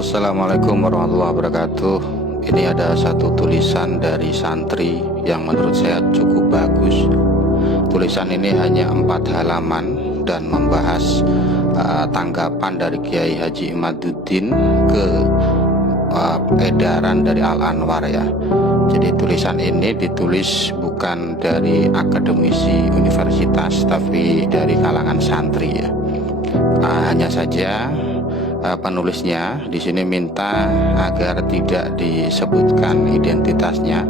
Assalamualaikum warahmatullahi wabarakatuh. Ini ada satu tulisan dari santri yang menurut saya cukup bagus. Tulisan ini hanya 4 halaman dan membahas tanggapan dari Kiai Haji Imaduddin ke edaran dari Al-Anwar ya. Jadi tulisan ini ditulis bukan dari akademisi universitas, tapi dari kalangan santri ya. Hanya saja penulisnya di sini minta agar tidak disebutkan identitasnya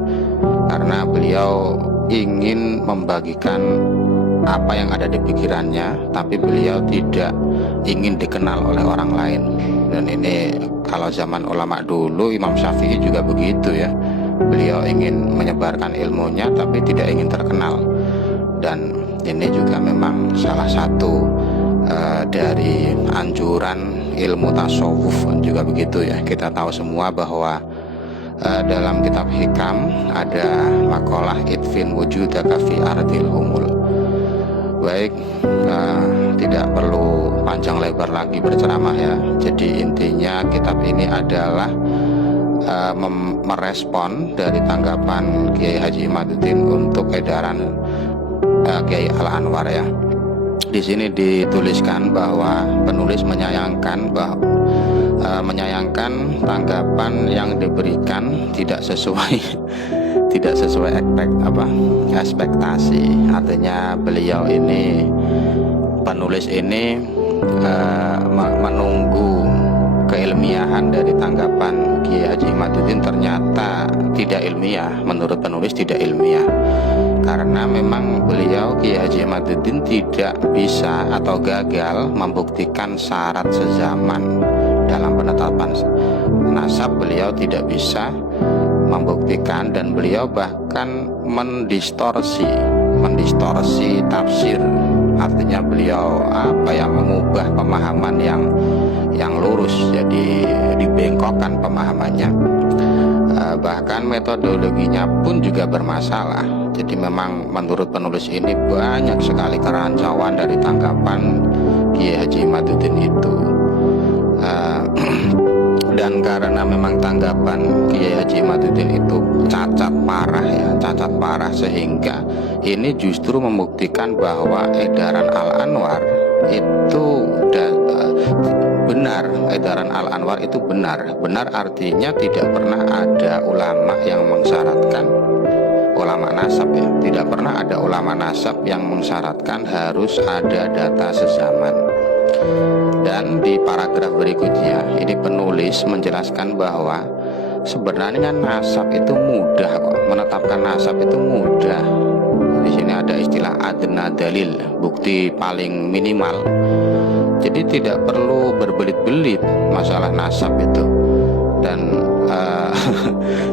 karena beliau ingin membagikan apa yang ada di pikirannya, tapi beliau tidak ingin dikenal oleh orang lain. Dan ini kalau zaman ulama dulu, Imam Syafi'i juga begitu ya. Beliau ingin menyebarkan ilmunya tapi tidak ingin terkenal. Dan ini juga memang salah satu dari anjuran ilmu tasawuf juga begitu ya. Kita tahu semua bahwa dalam kitab Hikam ada makalah idfin wujudaka fi ardil humul. Baik, tidak perlu panjang lebar lagi berceramah ya. Jadi intinya kitab ini adalah merespon dari tanggapan Kiai Haji Imaduddin untuk edaran Kiai Al-Anwar ya. Di sini dituliskan bahwa penulis menyayangkan tanggapan yang diberikan tidak sesuai ekspektasi. Artinya beliau ini, penulis ini menunggu keilmiahan dari tanggapan Kiai Haji Imaduddin, ternyata tidak ilmiah. Menurut penulis tidak ilmiah karena memang beliau Kiai Haji Imaduddin tidak bisa atau gagal membuktikan syarat sezaman dalam penetapan nasab. Beliau tidak bisa membuktikan dan beliau bahkan mendistorsi tafsir. Artinya beliau mengubah pemahaman yang lurus jadi dibengkokkan pemahamannya. Bahkan metodologinya pun juga bermasalah. Jadi memang menurut penulis ini banyak sekali kerancuan dari tanggapan Kiai Haji Imaduddin itu. Dan karena memang tanggapan Kiai Haji Imaduddin itu cacat parah sehingga ini justru membuktikan bahwa edaran Al-Anwar itu benar. Edaran Al-Anwar itu benar artinya tidak pernah ada ulama yang mensyaratkan, ulama nasab ya, tidak pernah ada ulama nasab yang mensyaratkan harus ada data sezaman. Dan di paragraf berikutnya ini penulis menjelaskan bahwa sebenarnya nasab itu mudah kok, menetapkan nasab itu mudah. Di sini ada istilah adna dalil, bukti paling minimal. Jadi tidak perlu berbelit-belit masalah nasab itu. Dan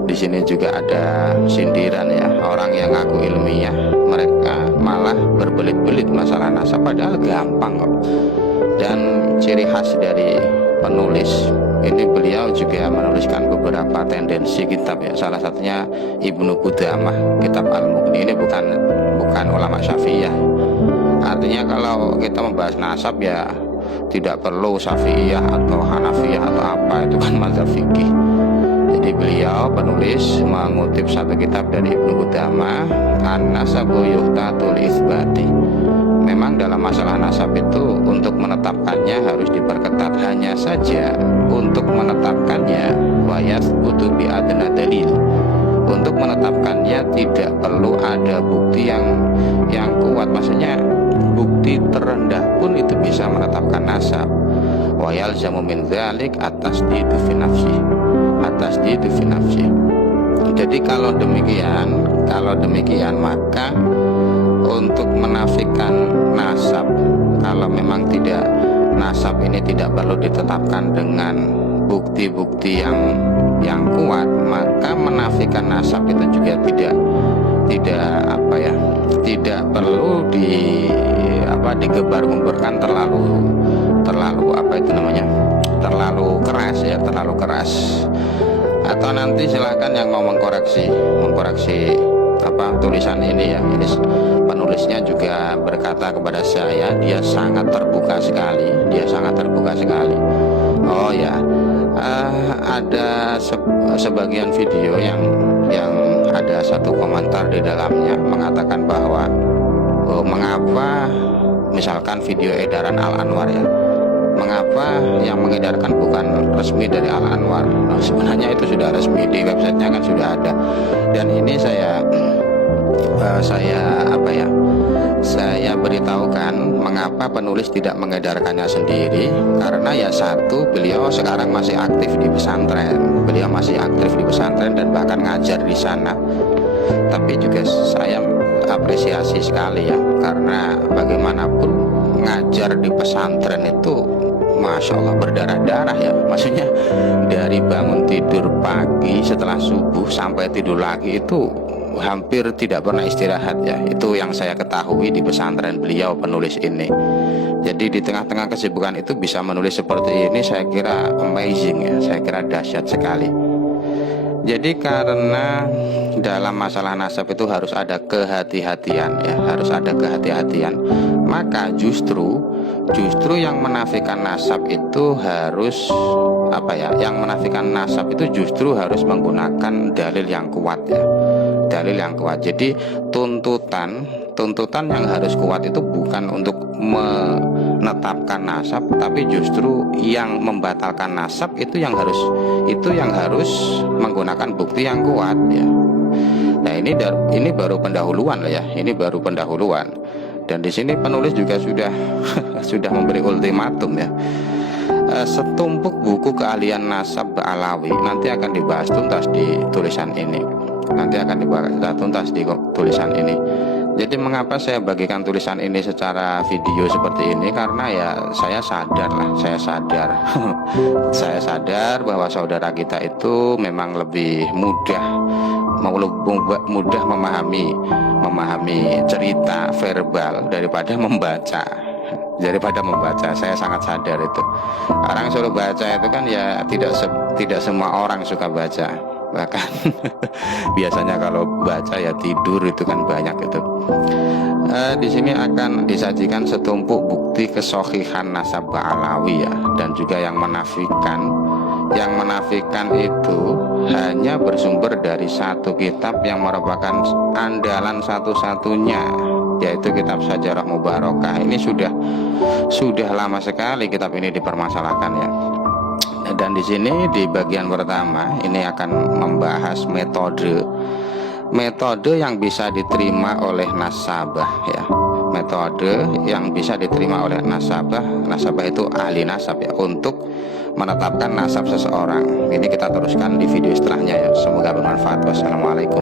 di sini juga ada sindiran ya, orang yang ngaku ilmiah mereka malah berbelit-belit masalah nasab padahal gampang kok. Dan ciri khas dari penulis ini, beliau juga menuliskan beberapa tendensi kitab ya. Salah satunya Ibnu Qudamah, kitab Al-Mughni. Ini bukan ulama Syafi'iyah. Artinya kalau kita membahas nasab ya tidak perlu Syafi'iyah atau Hanafiyah atau apa, itu kan mazhab fikih. Jadi beliau penulis mengutip satu kitab dari Ibnu Qudamah, An-nasabu yuhtatul isbati. Memang dalam masalah nasab itu untuk menetapkannya harus diperketat, hanya saja untuk menetapkannya wayas butuh bi adna dalil. Untuk menetapkannya tidak perlu ada bukti yang kuat, maksudnya bukti terendah pun itu bisa menetapkan nasab. Wayal jamu min dzalik atas di nafsi. Jadi kalau demikian maka untuk menafikan nasab, kalau memang nasab ini tidak perlu ditetapkan dengan bukti-bukti yang kuat, maka menafikan nasab itu juga tidak perlu digebar-gemburkan terlalu keras. Atau nanti silakan yang mau mengkoreksi tulisan ini ya. Ini penulisnya juga berkata kepada saya, dia sangat terbuka sekali. Oh ya, ada sebagian video yang ada satu komentar di dalamnya mengatakan bahwa mengapa misalkan video edaran Al Anwar ya, mengapa yang mengedarkan bukan resmi dari Al Anwar. Nah, sebenarnya itu sudah resmi, di websitenya kan sudah ada. Dan ini saya beritahukan mengapa penulis tidak mengedarkannya sendiri, karena ya satu, beliau sekarang masih aktif di pesantren, dan bahkan ngajar di sana. Tapi juga saya apresiasi sekali ya, karena bagaimanapun ngajar di pesantren itu Masya Allah berdarah-darah ya. Maksudnya dari bangun tidur pagi setelah subuh sampai tidur lagi itu hampir tidak pernah istirahat ya. Itu yang saya ketahui di pesantren beliau penulis ini. Jadi di tengah-tengah kesibukan itu bisa menulis seperti ini, saya kira amazing ya, saya kira dahsyat sekali. Jadi karena dalam masalah nasab itu harus ada kehati-hatian ya, harus ada kehati-hatian. Maka justru yang menafikan nasab itu harus yang menafikan nasab itu justru harus menggunakan dalil yang kuat ya, dalil yang kuat. Jadi tuntutan yang harus kuat itu bukan untuk menetapkan nasab, tapi justru yang membatalkan nasab itu yang harus menggunakan bukti yang kuat ya. Nah ini baru pendahuluan lah ya, ini baru pendahuluan. Dan di sini penulis juga sudah memberi ultimatum ya. Setumpuk buku keahlian nasab Alawi nanti akan dibahas tuntas di tulisan ini. Jadi mengapa saya bagikan tulisan ini secara video seperti ini? Karena ya saya sadar bahwa saudara kita itu memang lebih mudah memahami cerita verbal daripada membaca. Saya sangat sadar itu. Orang suruh baca itu kan ya tidak semua orang suka baca. Bahkan biasanya kalau baca ya tidur, itu kan banyak itu. Di sini akan disajikan setumpuk bukti kesohihan nasab Alawi ya, dan juga yang menafikan itu hanya bersumber dari satu kitab yang merupakan andalan satu-satunya, yaitu kitab Sajarah Mubarakah. Ini sudah lama sekali kitab ini dipermasalahkan ya. Dan di sini di bagian pertama ini akan membahas metode yang bisa diterima oleh nasabah ya. Metode yang bisa diterima oleh nasabah itu ahli nasab ya, untuk menetapkan nasab seseorang. Ini kita teruskan di video setelahnya ya. Semoga bermanfaat. Wassalamualaikum.